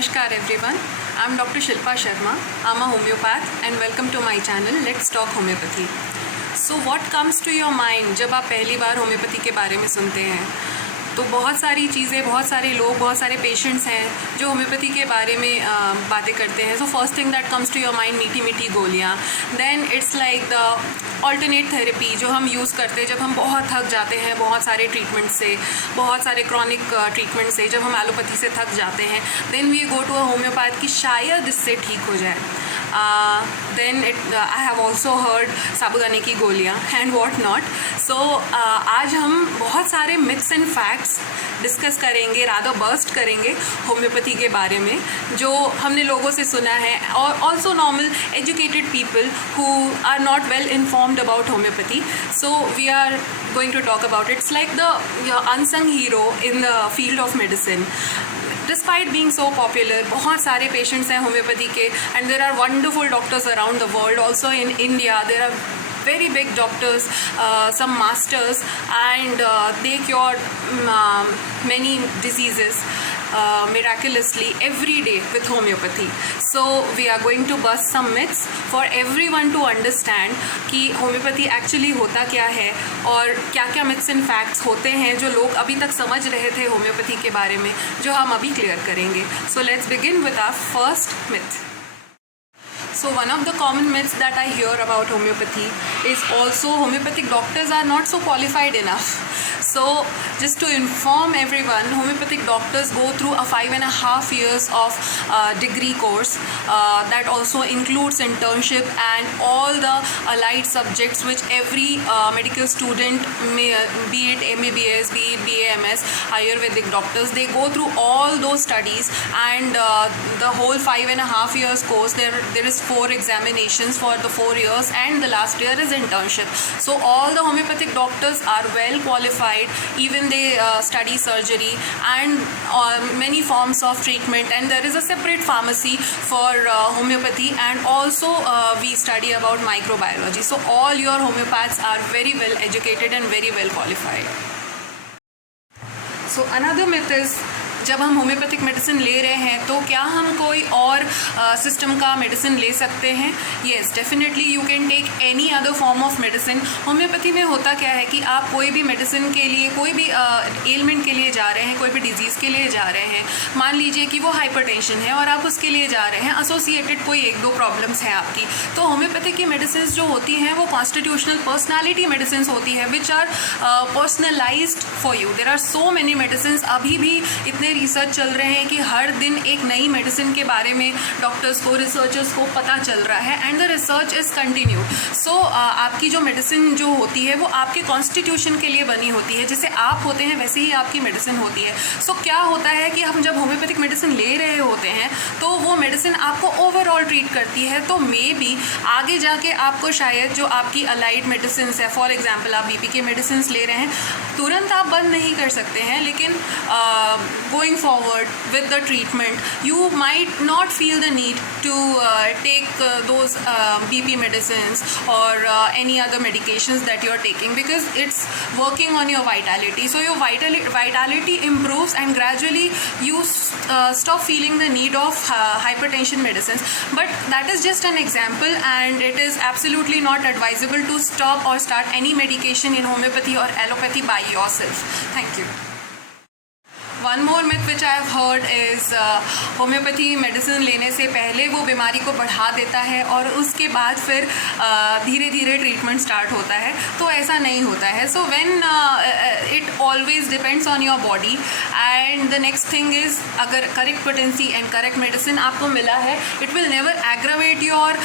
Namaskar everyone. I'm Dr. Shilpa Sharma. I'm a homeopath and welcome to my channel Let's Talk Homeopathy. So what comes to your mind जब आप पहली बार homeopathy के बारे में सुनते हैं? तो बहुत सारी चीज़ें, बहुत सारे लोग, बहुत सारे पेशेंट्स हैं जो होम्योपैथी के बारे में बातें करते हैं. So first thing that comes to your mind मीठी मीठी गोलियाँ. Then it's like the alternate therapy जो हम यूज़ करते हैं जब हम बहुत थक जाते हैं बहुत सारे ट्रीटमेंट से, बहुत सारे क्रॉनिक ट्रीटमेंट से. जब हम एलोपैथी से थक जाते हैं then we go to a homeopath कि शायद इससे ठीक हो जाए. Then I have also heard साबुदाने की गोलियाँ एंड वॉट नॉट. सो आज हम बहुत सारे मिथ्स एंड फैक्ट्स डिस्कस करेंगे, रादर बर्स्ट करेंगे होम्योपैथी के बारे में जो हमने लोगों से सुना है, और also normal educated people who are not well informed about homeopathy. So we are going to talk about it. It's like the unsung hero in the field of medicine. Despite being so popular, बहुत सारे patients हैं homeopathy के and there are wonderful doctors around the world. Also in India there are very big doctors, some masters, and they cure many diseases miraculously every day with homeopathy. So we are going to bust some myths for everyone to understand कि homeopathy actually होता क्या है और क्या क्या myths and facts होते हैं जो लोग अभी तक समझ रहे थे होम्योपैथी के बारे में, जो हम अभी क्लियर करेंगे. So let's begin with our first myth. So one of the common myths that I hear about homeopathy is also homeopathic doctors are not so qualified enough. So just to inform everyone, homeopathic doctors go through a 5.5 years of degree course that also includes internship and all the allied subjects which every medical student, be it MBBS, be it BAMS, Ayurvedic doctors, they go through all those studies, and the whole 5.5 years course there is 4 examinations for the 4 years, and the last year is internship. So all the homeopathic doctors are well qualified. Even they study surgery and many forms of treatment, and there is a separate pharmacy for homeopathy, and also we study about microbiology. So all your homeopaths are very well educated and very well qualified. So another myth is जब हम homeopathic medicine ले रहे हैं तो क्या हम कोई और सिस्टम का मेडिसिन ले सकते हैं? Yes, definitely you can take any other form of medicine. Homeopathy में होता क्या है कि आप कोई भी मेडिसिन के लिए, कोई भी एलिमेंट के लिए जा रहे हैं, कोई भी डिजीज़ के लिए जा रहे हैं, मान लीजिए कि वो हाइपरटेंशन है और आप उसके लिए जा रहे हैं, एसोसिएटेड कोई 1-2 प्रॉब्लम्स है आपकी, तो होम्योपैथिक की मेडिसिन जो होती हैं वो कॉन्स्टिट्यूशनल पर्सनैलिटी मेडिसिन होती है which are personalised for you. There are so many medicine. अभी भी इतने रिसर्च चल रहे हैं कि हर दिन एक नई मेडिसिन के बारे में डॉक्टर्स को, रिसर्चर्स को पता चल रहा है, and the research is continue. So आपकी जो मेडिसिन जो होती है वो आपके कॉन्स्टिट्यूशन के लिए बनी होती है. जैसे आप होते हैं वैसे ही आपकी मेडिसिन होती है. सो क्या होता है कि हम जब होम्योपैथिक मेडिसिन ले रहे होते हैं तो वो मेडिसिन आपको ओवरऑल ट्रीट करती है. तो मे बी आगे जाके आपको शायद जो आपकी अलाइड मेडिसिन है, फॉर एग्जाम्पल आप बीपी के मेडिसिन ले रहे हैं, तुरंत आप बंद नहीं कर सकते हैं, लेकिन going forward with the treatment you might not feel the need to take those BP medicines or any other medications that you are taking, because it's working on your vitality. So your vitality improves and gradually you stop feeling the need of hypertension medicines. But that is just an example, and it is absolutely not advisable to stop or start any medication in homeopathy or allopathy by yourself. Thank you. One more myth which I have heard is homeopathy medicine लेने से पहले वो बीमारी को बढ़ा देता है और उसके बाद फिर धीरे धीरे ट्रीटमेंट स्टार्ट होता है. तो ऐसा नहीं होता है. So when it always depends on your body. And the next thing is, अगर correct potency and correct medicine आपको मिला है, it will never aggravate your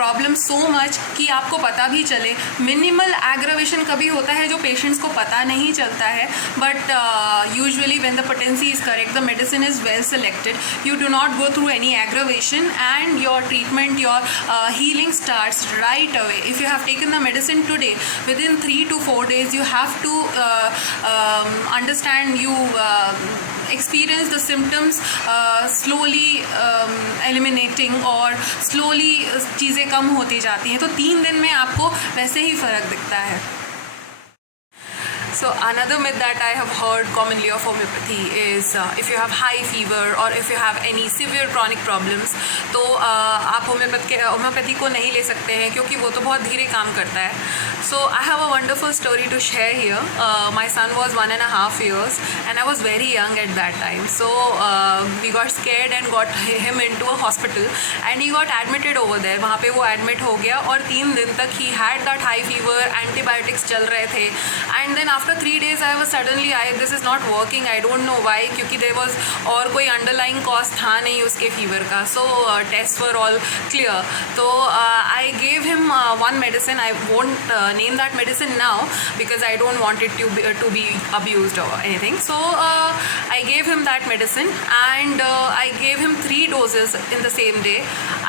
problem so much कि आपको पता भी चले. मिनिमल एग्रावेशन कभी होता है जो पेशेंट्स को पता नहीं चलता है, but usually when the potency is correct, the medicine is well selected, you do not go through any aggravation, and your treatment, your healing starts right away. If you have taken the medicine today, within 3 to 4 days you have to understand, you experience the symptoms slowly eliminating और slowly चीज़ें कम होती जाती हैं. तो 3 दिन में आपको वैसे ही फ़र्क दिखता है. So another myth that I have heard commonly of homeopathy is if you have high fever or if you have any severe chronic problems, तो आप होम्योपैथी को नहीं ले सकते हैं क्योंकि वो तो बहुत धीरे काम करता है. So I have a wonderful story to share here. My son was 1.5 years and I was very young at that time. So we got scared and got him into a hospital and he got admitted over there. वहाँ पे वो admit हो गया और 3 दिन तक he had that high fever, antibiotics चल रहे थे. And then after 3 days I was suddenly this is not working. I don't know why, क्योंकि there was और कोई underlying cause था नहीं उसके fever का. So tests were all clear. So I gave him one medicine. I won't name that medicine now because I don't want it to be abused or anything. So I gave him that medicine and I gave him 3 doses in the same day,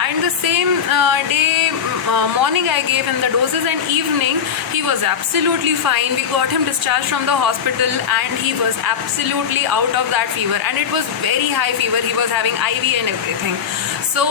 and the same day morning I gave him the doses and evening he was absolutely fine. We got him discharged from the hospital and he was absolutely out of that fever, and it was very high fever. He was having IV and everything. So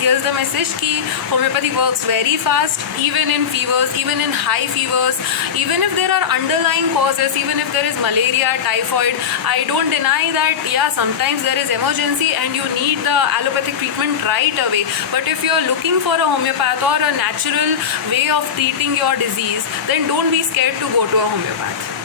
here's the message ki homeopathy works very fast, even in fevers, even in high fevers, even if there are underlying causes, even if there is malaria, typhoid. I don't deny that, yeah, sometimes there is emergency and you need the allopathic treatment right away. But if you're looking for a homeopath or a natural way of treating your disease, then don't be scared to go to a homeopath.